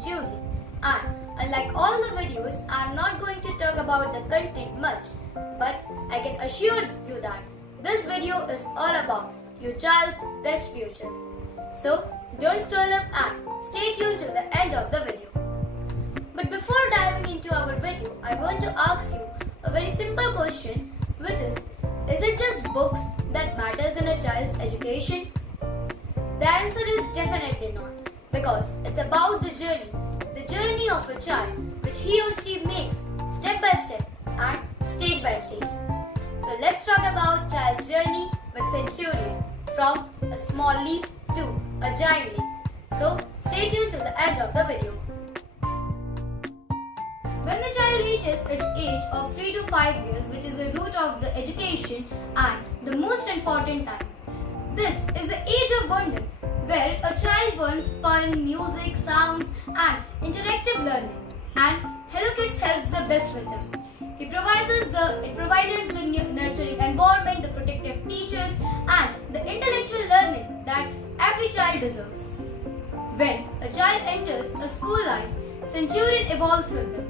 Centurion, and unlike all the videos, I am not going to talk about the content much, but I can assure you that this video is all about your child's best future. So don't scroll up and stay tuned till the end of the video. But before diving into our video, I want to ask you a very simple question, which is it just books that matters in a child's education? The answer is definitely not, because it's about the journey of a child which he or she makes step by step and stage by stage. So let's talk about child's journey with Centurion, from a small leap to a giant leap. So stay tuned till the end of the video. When the child reaches its age of 3 to 5 years, which is the root of the education and the most important time, this is the age of wonder, where a child learns fun, music, sounds and interactive learning, and Hello Kids helps the best with them. It provides the nurturing environment, the protective teachers and the intellectual learning that every child deserves. When a child enters a school life, Centurion evolves with them.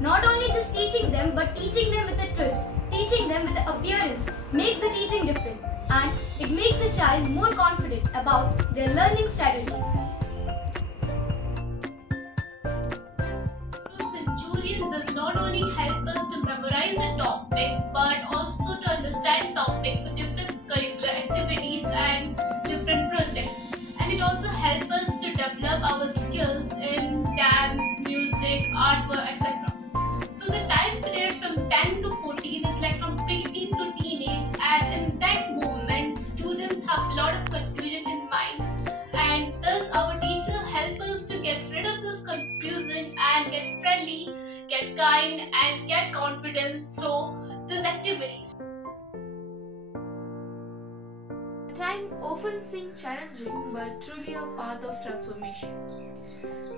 Not only just teaching them, but teaching them with a twist, teaching them with the appearance makes the teaching different, and it makes the child more confident about their learning strategies. So Centurion does not only help us to memorize a topic, but also to understand topics with different curricular activities and different projects. And it also helps us to develop our skills in dance, music, artwork, etc. So the time period from 10 to 14 is like from preteen to teenage, and in that moment students have a lot of confusion in mind, and thus our teacher helps us to get rid of this confusion and get friendly, get kind and get confidence through these activities. Time often seems challenging but truly a path of transformation,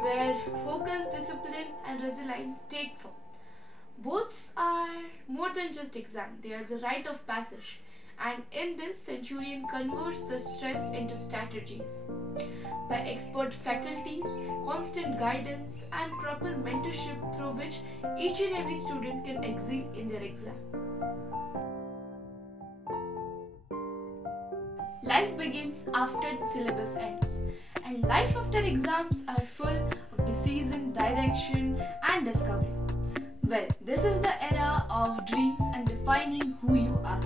where focus, discipline and resilience take form. Both are more than just exam, they are the rite of passage, and in this Centurion converts the stress into strategies. By expert faculties, constant guidance and proper mentorship through which each and every student can excel in their exam. Life begins after the syllabus ends, and life after exams are full of decision, direction and discovery. Well, this is the era of dreams and defining who you are,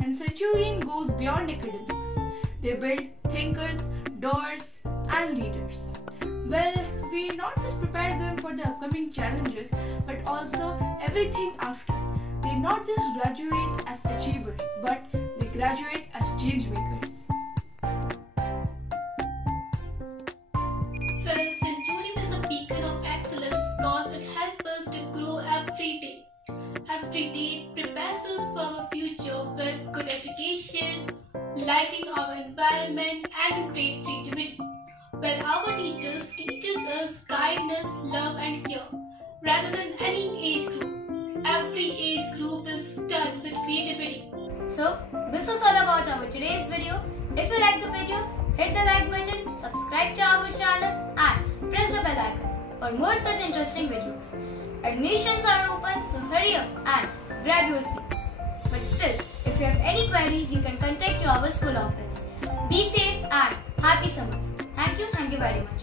and Centurion goes beyond academics. They build thinkers, doers and leaders. Well, we not just prepare them for the upcoming challenges, but also everything after. They not just graduate as achievers, but they graduate as change makers. Centurion is a beacon of excellence because it helps us to grow every day. Every day prepares us for a future with good education, lighting our environment and great creativity. Where our teachers teaches us kindness, love and care, rather than any age group. Every age group is done with creativity. So this was all about our today's video. If you like the video, hit the like button, subscribe to our channel and press the bell icon for more such interesting videos. Admissions are open, so hurry up and grab your seats. But still, if you have any queries, you can contact our school office. Be safe and happy summers. Thank you very much.